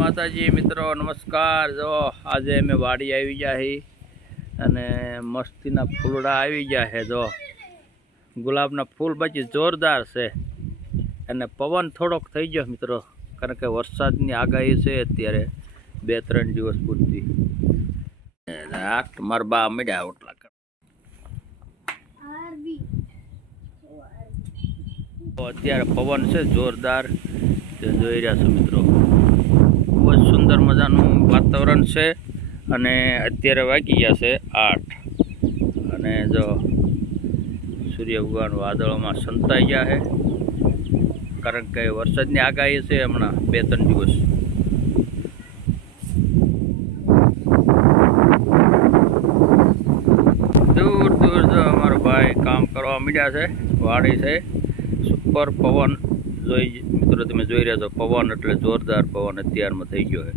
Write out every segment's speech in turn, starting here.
માતાજી મિત્રો નમસ્કાર। જો આજે અમે વાડી આવી ગયા હી અને મસ્તીના ફૂલડા આવી ગયા છે। જો ગુલાબના ફૂલ પછી જોરદાર છે અને પવન થોડોક થઈ ગયો મિત્રો, કારણ કે વરસાદની આગાહી છે અત્યારે 2-3 દિવસ પૂરતી। મારા બા મળ્યા ઓટલા અત્યારે પવન છે જોરદાર, જોઈ રહ્યા છો મિત્રો। ખૂબ જ સુંદર મજાનું વાતાવરણ છે અને અત્યારે વાગી ગયા છે 8 અને જો સૂર્ય ભગવાન વાદળોમાં સંતાઈ ગયા છે, કારણ કે વરસાદની આગાહી છે હમણાં 2-3 દિવસ। દૂર દૂર જો અમારો ભાઈ કામ કરવા માંડ્યા છે, વાડી છે। સુપર પવન જોઈ મિત્રો, તમે જોઈ રહ્યા છો પવન એટલે જોરદાર પવન અત્યારમાં થઈ ગયો છે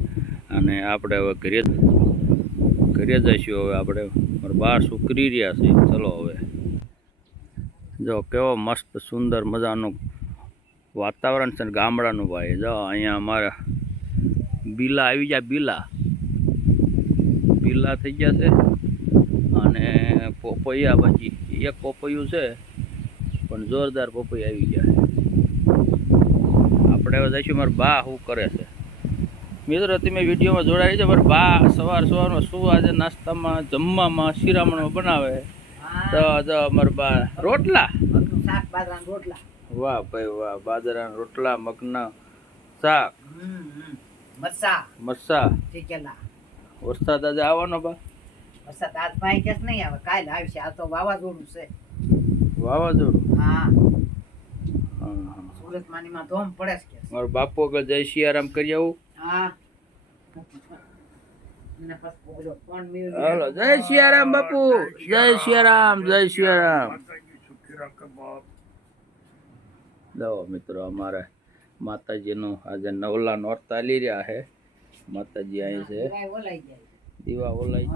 અને આપણે હવે ઘરે જઈશું। હવે આપણે મારા બા સુકરી રહ્યા છે। ચલો હવે જો કેવો મસ્ત સુંદર મજાનું વાતાવરણ છે ને ગામડાનું ભાઈ। જો અહીંયા અમારા બીલા આવી ગયા, બીલા થઈ ગયા છે અને પોપૈયા પછી એક પોપૈયું છે પણ જોરદાર પોપૈયા આવી ગયા છે। આપણે હવે જઈશું મારા બા શું કરે છે। મિત્રો તમે વિડીયોમાં જોડાઈ છે, મારા બા સવારમાં શું આજે નાસ્તામાં જમવામાં શિરામણો બનાવે તો જો અમારા બા રોટલા, વાહ ભાઈ વાહ, બાજરાના રોટલા, મગના શાક, મરસા। વરસાદ આજે આવવાનો બા? વરસાદ આજ ભાઈ કેસ નહીં આવે, કાલે આવશે। આ તો વાવાઝોડું છે। વાવાઝોડું? હા, સુરત માનીમાં ધોમ પડે છે। મારો બાપુ આગળ જય સિયારામ કરી આવું। હા, હાલો, જય સિયારામ બાપુ, જય સિયારામ, જય સિયારામ। લો મિત્રો, અમારે માતાજીનું આજે નવલા નોરતા ચાલી રહ્યા છે। માતાજી અહીં છે, દીવા ઓલાઈ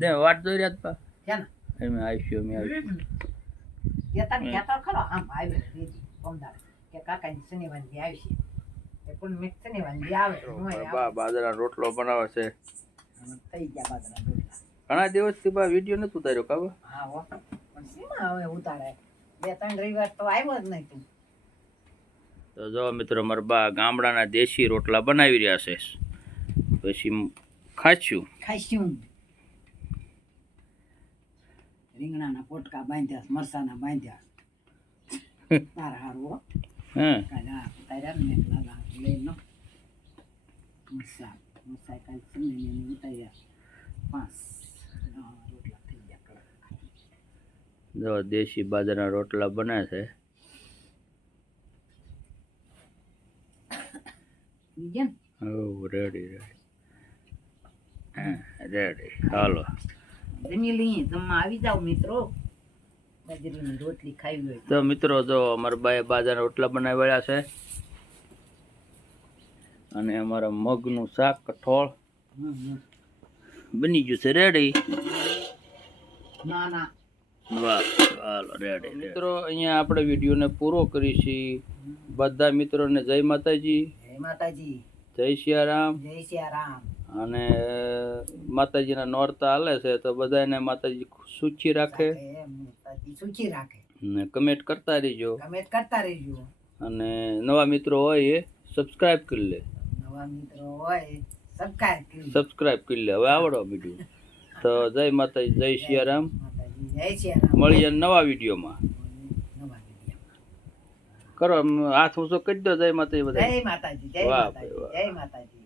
દે, વાટ જોઈ રહ્યા હતા અમે આવીશું, અમે આવીશું। બાજરા રોટલો બનાવે છે। ઘણા દિવસથી બા વિડીયો નથી ઉતાર્યો કાબા? ઉતારે 2-3 રવિવાર તો આવ્યો જ નહીં તું। તો જો મિત્રો, મારા બા ગામડાના દેશી રોટલા બનાવી રહ્યા છે, પછી ખાશું। રીંગણાના પોટકા બાંધ્યા, મરસાના બાંધ્યા, તારા હારું લઈ મરસા કાલ ઉતાર્યા 5 રોટલા થઈ ગયા। જો દેશી બાજરાના રોટલા બને છે। રેડી રેડી, હાલો જમી લઈએ, જમવા આવી જાવ મિત્રો। બાજરીની રોટલી ખાવી હોય તો મિત્રો, જો અમારા બાએ બાજરાના રોટલા બનાવ્યા છે અને અમારા મગનું શાક કઠોળ બની ગયું છે, રેડી। ના વાહ, હાલો રેડી। મિત્રો, અહીંયા આપણે વિડીયોને પૂરો કરીશું। બધા મિત્રોને જય માતાજી, જય માતાજી, જય સિયારામ, જય સિયારામ। અને માતાજીના નોરતા હાલે છે તો બધાને માતાજી સુખી રાખે, ને કમેન્ટ કરતા રહીજો, અને નવા મિત્રો હોય એ સબસ્ક્રાઇબ કરી લે, સબસ્ક્રાઇબ કરી લે। હવે આવડો વિડીયો તો જય માતાજી, જય સિયારામ, મળીએ નવા વિડીયોમાં। કરો હાથ ઊંચો કરી દો, જય માતાજી બધા। જય માતાજી, જય માતાજી, જય માતાજી।